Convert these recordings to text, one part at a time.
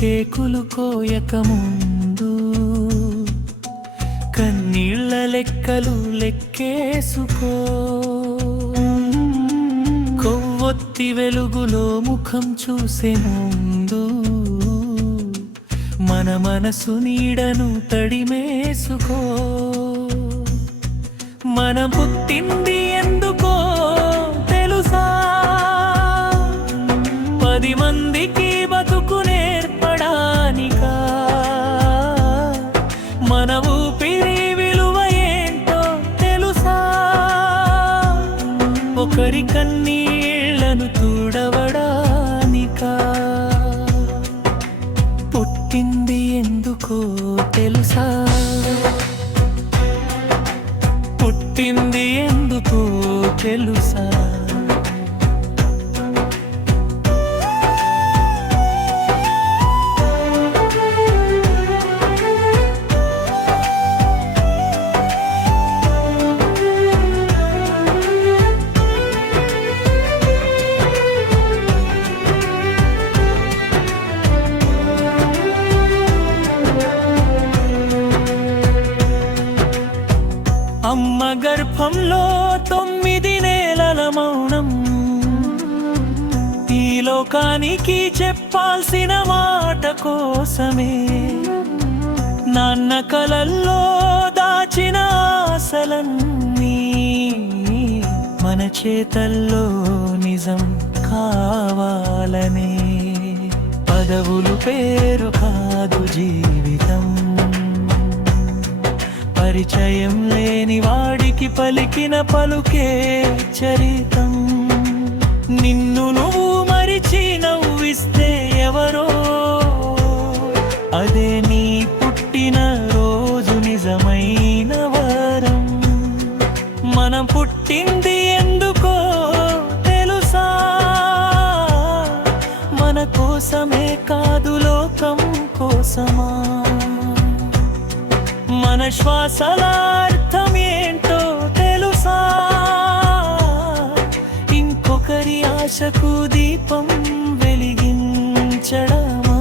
కేకులు కోయక ముందు కన్నీళ్ళ లెక్కలు లెక్కేసుకో. కొవ్వొత్తి వెలుగులో ముఖం చూసే ముందు మన మనసు నీడను తడిమేసుకో. మనం పుట్టింది ఎందుకో తెలుసా? 10 మందికి బతుకు నేర్పడానికా? మన ఊపిరి విలువ ఏంటో తెలుసా? ఒకరి కన్నీళ్లను తుడవడానికా? పుట్టింది ఎందుకో తెలుసా? పుట్టింది ఎందుకో తెలుసా? అమ్మ గర్భంలో 9 నెలల మౌనం ఈ లోకానికి చెప్పాల్సిన మాట కోసమే. నాన్న కలల్లో దాచిన ఆశలన్నీ మన చేతల్లో నిజం కావాలనే. పదవులు పేరు కాదు జీవితం, పరిచయం లేని వాడికి పలికిన పలుకే చరితం. నిన్ను నువ్వు మరిచి నవ్విస్తే ఎవరో అదే నీ పుట్టిన రోజు నిజమైన వరం. మనం పుట్టింది ఎందుకో తెలుసా? మన కోసమే కాదు లోకం కోసమా? మన శ్వాసల అర్థం ఏంటో తెలుసా? ఇంకొకరి ఆశకు దీపం వెలిగించడమా?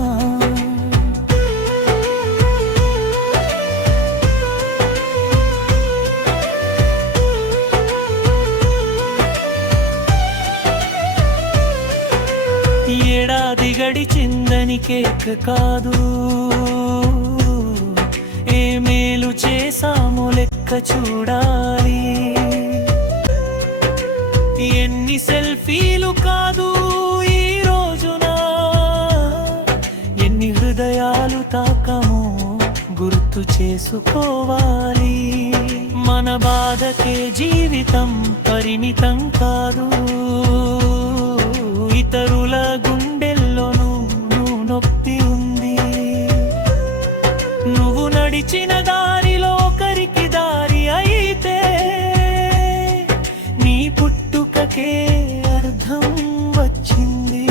ఏడాది గడిచిందని కేక్ కాదు, ఏ మేలు చేసామో లెక్క చూడాలి. ఎన్ని సెల్ఫీలు కాదు ఈ రోజున, ఎన్ని హృదయాలు తాకమో గుర్తు చేసుకోవాలి. మన బాధకే జీవితం పరిమితం కాదు, ఇతరుల గుండెల్లోనూ నొప్పి ఉంది. నువ్వు నడిచిన దారిలో ఒకరికి దారి అయితే నీ పుట్టుకకే అర్థం వచ్చింది.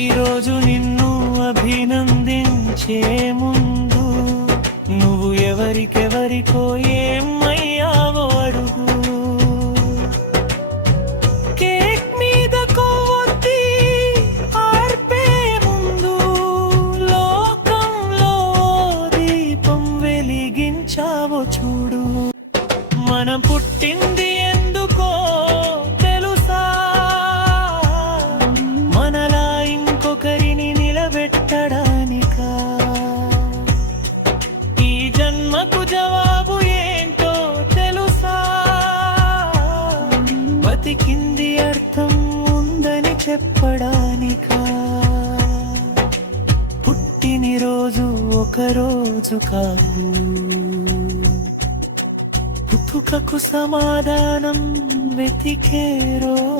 ఈరోజు నిన్ను అభినందించే ముందు నువ్వు ఎవరికెవరికో ఏమయ్యావో అడుగు. కేక్ మీద కొవ్వొత్తి ఆర్పే ముందు లోకంలో దీపం వెలిగించావో చూడు. మనం పుట్టింది ఎందుకో తెలుసా? మనలా ఇంకొకరిని నిలబెట్టడానికా? ఈ జన్మకు జవాబు ఏంటో తెలుసా? బతికింది అర్థం ఉందని చెప్పడానికా? పుట్టిన రోజు ఒక రోజు కాదు, పుట్టుకకు సమాధానం వెతికే రోజు.